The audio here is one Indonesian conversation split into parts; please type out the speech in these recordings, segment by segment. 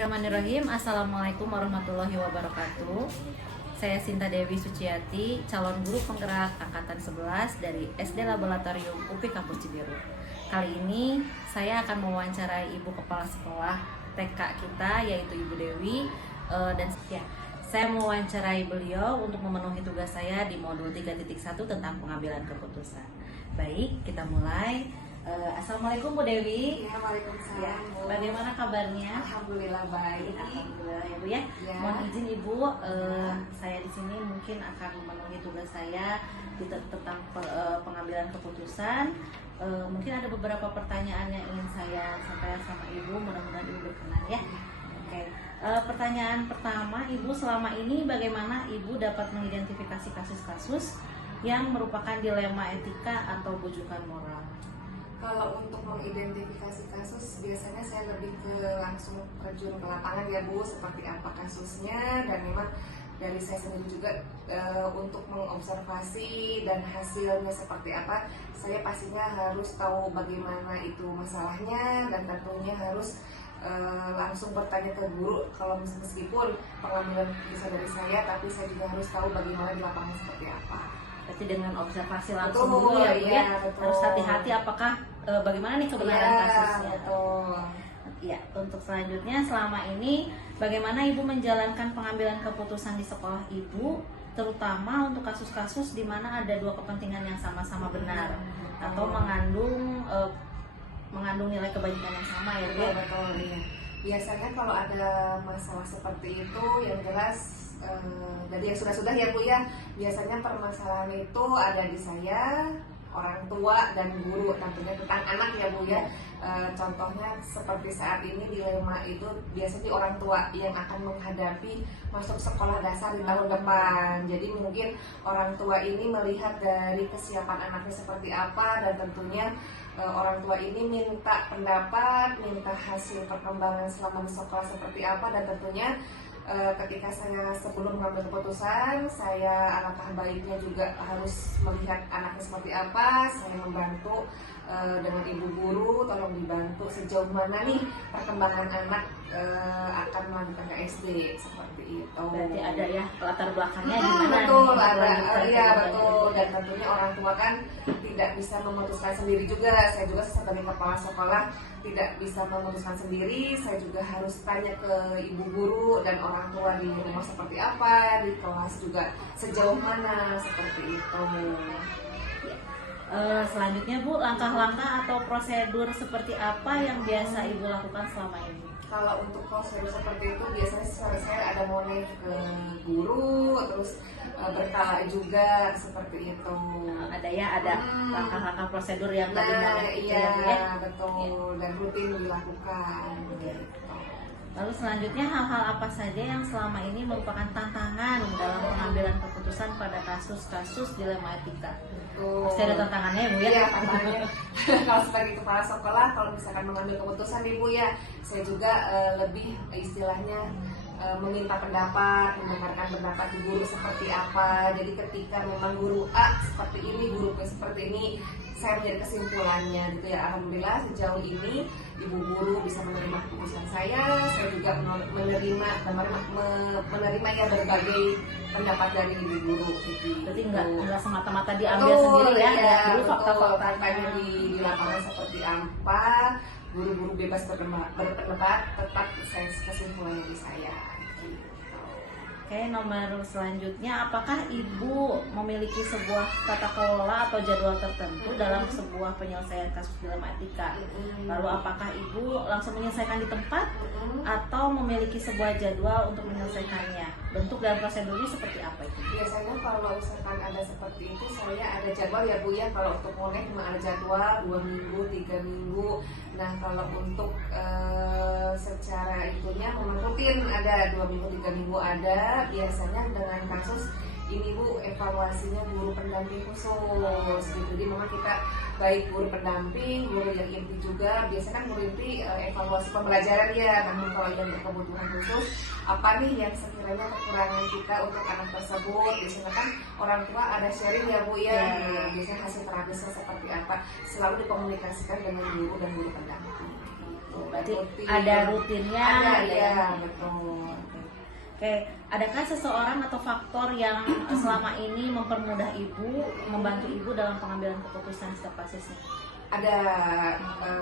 Bismillahirrahmanirrahim. Assalamualaikum warahmatullahi wabarakatuh. Saya Sinta Dewi Suciati, calon guru penggerak angkatan 11 dari SD Laboratorium UPI Kampus Cibiru. Kali ini saya akan mewawancarai Ibu Kepala Sekolah TK kita, yaitu Ibu Dewi. Dan saya mewawancarai beliau untuk memenuhi tugas saya di modul 3.1 tentang pengambilan keputusan. Baik, kita mulai. Assalamualaikum Bu Dewi. Ya, waalaikumsalam. Ya, bagaimana kabarnya? Alhamdulillah baik. Alhamdulillah ya Bu ya. Ya. Mohon izin Ibu, saya di sini mungkin akan memenuhi tugas saya tentang pengambilan keputusan. Mungkin ada beberapa pertanyaan yang ingin saya sampaikan sama Ibu. Mudah-mudahan Ibu berkenan ya. Oke. Pertanyaan pertama, Ibu, selama ini bagaimana Ibu dapat mengidentifikasi kasus-kasus yang merupakan dilema etika atau bujukan moral? Kalau untuk mengidentifikasi kasus, biasanya saya lebih ke langsung terjun ke lapangan ya Bu, seperti apa kasusnya, dan memang dari saya sendiri juga untuk mengobservasi dan hasilnya seperti apa, saya pastinya harus tahu bagaimana itu masalahnya, dan tentunya harus langsung bertanya ke guru. Kalau meskipun pengambilan bisa dari saya, tapi saya juga harus tahu bagaimana di lapangan seperti apa. Berarti dengan observasi langsung Betul, dulu ya Bu ya. betul. Harus hati-hati apakah bagaimana nih kebenaran Ya, kasusnya. betul. Ya, untuk selanjutnya, selama ini bagaimana Ibu menjalankan pengambilan keputusan di sekolah Ibu, terutama untuk kasus-kasus di mana ada dua kepentingan yang sama-sama benar atau mengandung nilai kebajikan yang sama ya Bu. Betul, iya. Biasanya kalau ada masalah seperti itu, yang jelas jadi yang sudah-sudah ya Bu ya, biasanya permasalahan itu ada di saya, orang tua dan guru, tentunya tentang anak ya Bu ya. Contohnya seperti saat ini dilema itu biasanya orang tua yang akan menghadapi masuk sekolah dasar di tahun depan. Jadi mungkin orang tua ini melihat dari kesiapan anaknya seperti apa, dan tentunya orang tua ini minta pendapat, minta hasil perkembangan selama di sekolah seperti apa, dan tentunya ketika saya sebelum mengambil keputusan, saya alangkah baiknya juga harus melihat anaknya seperti apa. Saya membantu dengan ibu guru, tolong dibantu sejauh mana nih perkembangan anak akan melanjutkan ke SD seperti itu. Berarti ada ya latar belakangnya gimana? Betul, nih, ada, iya betul. gitu. Dan tentunya orang tua kan tidak bisa memutuskan sendiri juga. Saya juga sebagai kepala sekolah tidak bisa memutuskan sendiri. Saya juga harus tanya ke ibu guru dan orang tua di rumah seperti apa, di kelas juga sejauh mana, seperti itu. Selanjutnya Bu, langkah-langkah atau prosedur seperti apa yang biasa Ibu lakukan selama ini? Kalau untuk prosedur seperti itu, biasanya saya ada monet ke guru, terus berkala juga seperti itu. Ada langkah-langkah prosedur yang tadi Nah, itu iya, ya Bu ya? betul, dan rutin dilakukan. Lalu selanjutnya, hal-hal apa saja yang selama ini merupakan tantangan dalam pengambilan keputusan pada kasus-kasus dilema etika? Pasti ada tantangannya ya Bu ya? Iya, tantangannya. Kalau sebagai kepala sekolah, kalau misalkan mengambil keputusan nih Bu ya, saya juga lebih istilahnya meminta pendapat, mendengarkan pendapat guru seperti apa. Jadi ketika memang guru A seperti ini, guru B seperti ini, saya menjadi kesimpulannya gitu ya. Alhamdulillah sejauh ini ibu guru bisa menerima keputusan saya juga menerima ya berbagai pendapat dari ibu guru gitu. Berarti nggak semata-mata diambil sendiri ya, ya, dulu fakta-fakta di lapangan seperti apa, guru-guru bebas berpendapat, tetap saya kesimpulannya di saya. Oke, nomor selanjutnya, apakah Ibu memiliki sebuah tata kelola atau jadwal tertentu dalam sebuah penyelesaian kasus dilema etika? Lalu apakah Ibu langsung menyelesaikan di tempat atau memiliki sebuah jadwal untuk menyelesaikannya? Bentuk dan prosedurnya seperti apa itu? Biasanya kalau misalkan ada seperti itu, saya ada jadwal ya Bu ya. Kalau untuk monet cuma ada jadwal 2 minggu, 3 minggu. Nah kalau untuk secara itunya memang rutin ada 2 minggu, 3 minggu ada. Biasanya dengan kasus ini Bu, evaluasinya guru pendamping khusus gitu. Jadi memang kita baik guru pendamping, guru yang inti juga. Biasanya kan guru inti evaluasi pembelajaran ya. Namun kalau yang berkebutuhan khusus, apa nih yang sekiranya kekurangan kita untuk anak tersebut? Biasanya kan orang tua ada sharing ya Bu ya. Biasanya hasil terapisnya seperti apa, selalu dikomunikasikan dengan guru dan guru pendamping. Berarti rutin. ada rutinnya. Ada, gitu ya, betul. Oke, adakah seseorang atau faktor yang selama ini mempermudah ibu, membantu ibu dalam pengambilan keputusan setiap kasusnya? Ada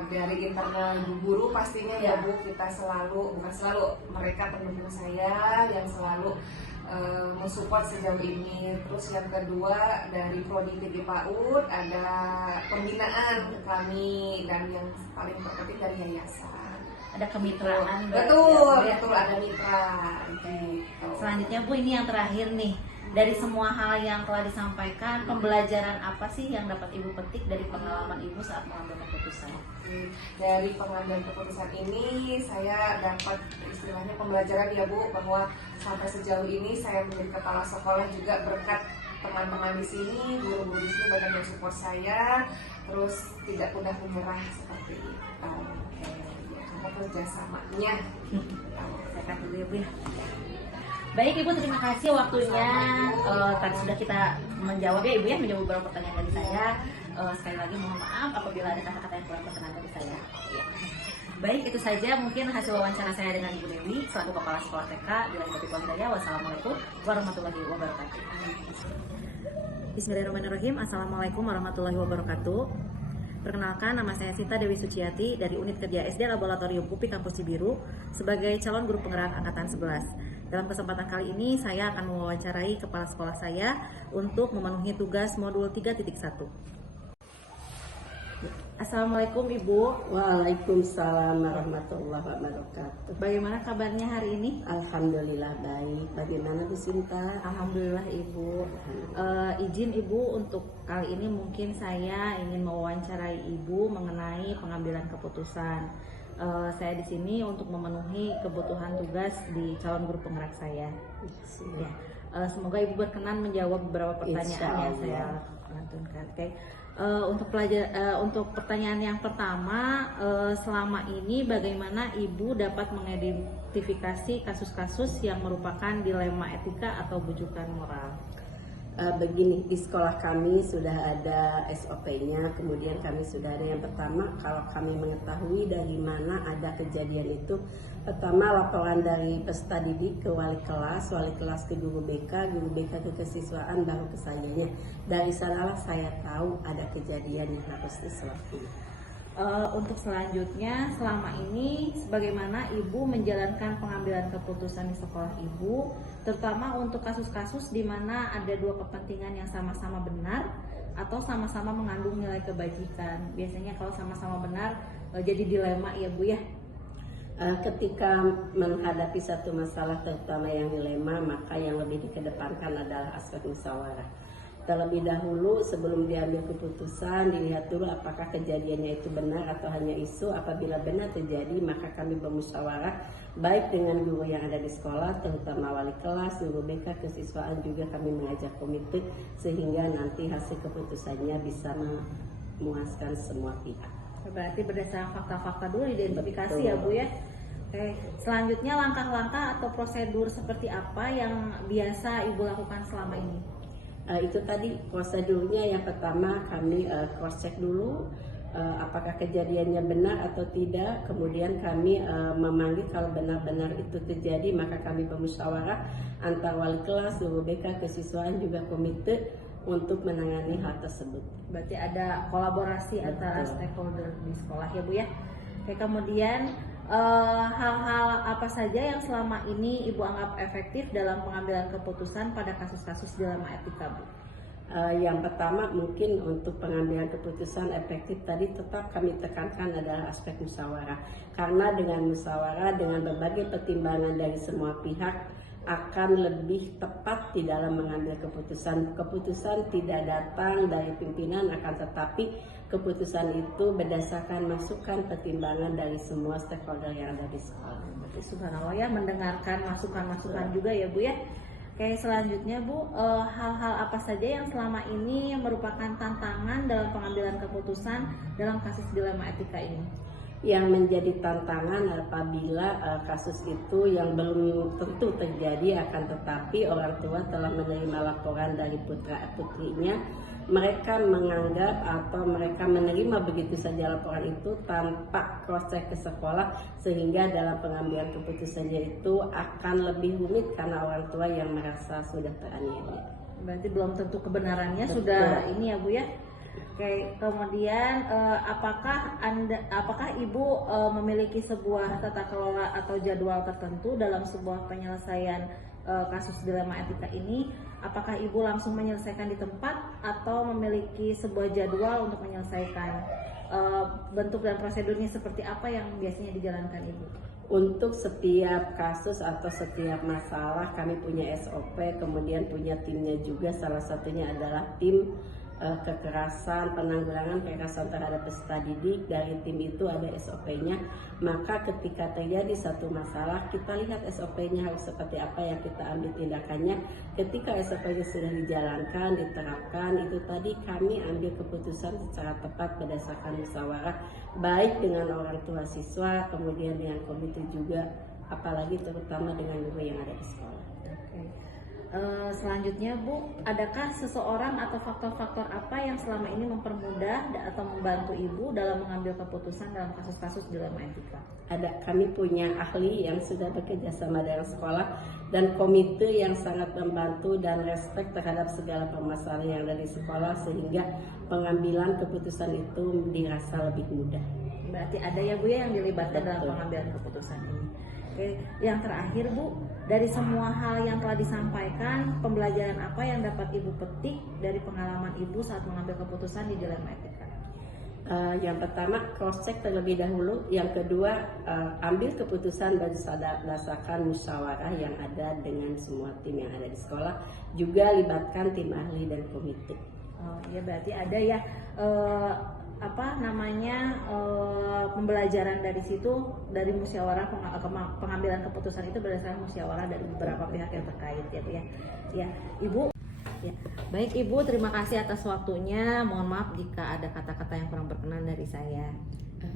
dari internal ibu guru pastinya ya Ya. Bu, kita bukan selalu, mereka pendukung saya yang selalu mensupport sejauh ini. Terus yang kedua dari Prodi PD PAUD ada pembinaan ke kami, dan yang paling terpenting dari yayasan. Ada kemitraan. Betul, berarti ya, Bu, ya? betul ada mitra gitu. Selanjutnya Bu, ini yang terakhir nih. Dari semua hal yang telah disampaikan, pembelajaran apa sih yang dapat ibu petik dari pengalaman ibu saat mengambil keputusan? Dari pengambilan keputusan ini saya dapat istilahnya pembelajaran ya Bu, bahwa sampai sejauh ini saya menjadi kepala sekolah juga berkat teman-teman di sini, guru-guru di sini banyak yang support saya, terus tidak mudah menyerah seperti itu. Karena kerjasamanya. Saya kata dulu ya Bu ya. Baik Ibu, terima kasih waktunya. Tadi sudah kita menjawab ya Ibu ya, menjawab beberapa pertanyaan dari saya. Sekali lagi mohon maaf apabila ada kata-kata yang kurang berkenan dari saya. Ya. Baik, itu saja mungkin hasil wawancara saya dengan Ibu Dewi selaku Kepala Sekolah TK di Taufiq wal Hidayah. Wassalamualaikum warahmatullahi wabarakatuh. Bismillahirrahmanirrahim. Assalamualaikum warahmatullahi wabarakatuh. Perkenalkan, nama saya Sinta Dewi Suciati dari Unit Kerja SD Laboratorium UPI Kampus Cibiru sebagai calon guru penggerak Angkatan 11. Dalam kesempatan kali ini saya akan mewawancarai kepala sekolah saya untuk memenuhi tugas modul 3.1. Assalamualaikum Ibu. Waalaikumsalam warahmatullahi wabarakatuh. Bagaimana kabarnya hari ini? Alhamdulillah baik. Bagaimana Bu Sinta? Alhamdulillah Ibu. Izin Ibu, untuk kali ini mungkin saya ingin mewawancarai Ibu mengenai pengambilan keputusan. Saya di sini untuk memenuhi kebutuhan tugas di calon guru penggerak saya. Ya. Semoga Ibu berkenan menjawab beberapa pertanyaan yang saya lantunkan. Oke. Untuk pertanyaan yang pertama, selama ini bagaimana Ibu dapat mengidentifikasi kasus-kasus yang merupakan dilema etika atau bujukan moral? Begini, di sekolah kami sudah ada SOP-nya, kemudian kami sudah ada yang pertama, kalau kami mengetahui dari mana ada kejadian itu, pertama laporan dari peserta didik ke wali kelas ke guru BK ke kesiswaan, baru ke sayanya. Dari sanalah saya tahu ada kejadian yang harus diselesaikan. Untuk selanjutnya, selama ini bagaimana Ibu menjalankan pengambilan keputusan di sekolah Ibu, terutama untuk kasus-kasus di mana ada dua kepentingan yang sama-sama benar atau sama-sama mengandung nilai kebajikan. Biasanya kalau sama-sama benar jadi dilema ya Bu ya. Ketika menghadapi satu masalah terutama yang dilema, maka yang lebih dikedepankan adalah aspek musyawarah. Terlebih dahulu sebelum diambil keputusan, dilihat dulu apakah kejadiannya itu benar atau hanya isu. Apabila benar terjadi, maka kami bermusyawarah baik dengan guru yang ada di sekolah, terutama wali kelas, guru BK, kesiswaan, juga kami mengajak komite sehingga nanti hasil keputusannya bisa memuaskan semua pihak. Berarti berdasarkan fakta-fakta dulu identifikasi. Betul. Ya Bu ya. Oke, selanjutnya langkah-langkah atau prosedur seperti apa yang biasa Ibu lakukan selama ini? Itu tadi prosedurnya. Yang pertama kami cross check dulu apakah kejadiannya benar atau tidak. Kemudian kami memanggil, kalau benar-benar itu terjadi maka kami bermusyawarah antar wali kelas, guru BK, kesiswaan, juga komite untuk menangani hal tersebut. Berarti ada kolaborasi antara stakeholder di sekolah ya Bu ya. Oke, kemudian hal-hal apa saja yang selama ini Ibu anggap efektif dalam pengambilan keputusan pada kasus-kasus dilema etika Bu? Yang pertama mungkin untuk pengambilan keputusan efektif tadi tetap kami tekankan adalah aspek musyawarah. Karena dengan musyawarah, dengan berbagai pertimbangan dari semua pihak, akan lebih tepat di dalam mengambil keputusan. Keputusan tidak datang dari pimpinan, akan tetapi keputusan itu berdasarkan masukan pertimbangan dari semua stakeholder yang ada di sekolah. Berarti subhanallah ya, mendengarkan masukan-masukan juga ya Bu ya. Oke, selanjutnya Bu, hal-hal apa saja yang selama ini merupakan tantangan dalam pengambilan keputusan dalam kasus dilema etika ini? Yang menjadi tantangan apabila kasus itu yang belum tentu terjadi, akan tetapi orang tua telah menerima laporan dari putra putrinya mereka menganggap atau mereka menerima begitu saja laporan itu tanpa cross check ke sekolah, sehingga dalam pengambilan keputusannya itu akan lebih rumit karena orang tua yang merasa sudah teraniaya. Berarti belum tentu kebenarannya Betul. sudah ini ya Bu ya. Oke, kemudian apakah Ibu memiliki sebuah tata kelola atau jadwal tertentu dalam sebuah penyelesaian kasus dilema etika ini? Apakah Ibu langsung menyelesaikan di tempat atau memiliki sebuah jadwal untuk menyelesaikan? Bentuk dan prosedurnya seperti apa yang biasanya dijalankan Ibu? Untuk setiap kasus atau setiap masalah kami punya SOP, kemudian punya timnya juga. Salah satunya adalah tim kekerasan, penanggulangan kekerasan terhadap peserta didik. Dari tim itu ada SOP-nya. Maka ketika terjadi satu masalah, kita lihat SOP-nya harus seperti apa yang kita ambil tindakannya. Ketika SOP-nya sudah dijalankan, diterapkan, itu tadi kami ambil keputusan secara tepat berdasarkan musyawarah, baik dengan orang tua siswa, kemudian dengan komite juga, apalagi terutama dengan guru yang ada di sekolah. Oke. Selanjutnya Bu, adakah seseorang atau faktor-faktor apa yang selama ini mempermudah atau membantu Ibu dalam mengambil keputusan dalam kasus-kasus dilema etika? Ada, kami punya ahli yang sudah bekerja sama dengan sekolah dan komite yang sangat membantu dan respect terhadap segala permasalahan yang ada di sekolah, sehingga pengambilan keputusan itu dirasa lebih mudah. Berarti ada ya Bu ya yang dilibatkan dalam pengambilan keputusan ini. Oke, yang terakhir Bu, dari semua hal yang telah disampaikan, pembelajaran apa yang dapat Ibu petik dari pengalaman Ibu saat mengambil keputusan di dilema etika? Yang pertama, cross check terlebih dahulu. Yang kedua, ambil keputusan berdasarkan musyawarah yang ada dengan semua tim yang ada di sekolah. Juga libatkan tim ahli dan komite. Oh, ya berarti ada ya pembelajaran dari situ, dari musyawarah pengambilan keputusan itu berdasarkan musyawarah dari beberapa pihak yang terkait ya Bu ya. Ya, Ibu. Ya. Baik Ibu, terima kasih atas waktunya. Mohon maaf jika ada kata-kata yang kurang berkenan dari saya.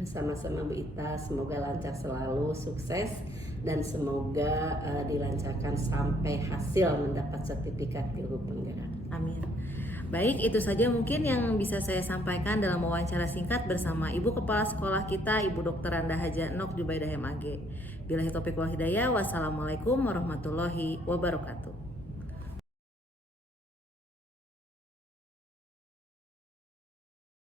Sama-sama Bu Ita, semoga lancar selalu, sukses, dan semoga dilancarkan sampai hasil mendapat sertifikat guru penggerak. Amin. Baik, itu saja mungkin yang bisa saya sampaikan dalam wawancara singkat bersama Ibu Kepala Sekolah kita, Ibu Dr. Randa Haja Nok Jubaidah MAG. Billahi taufiq wal hidayah. Wassalamualaikum warahmatullahi wabarakatuh.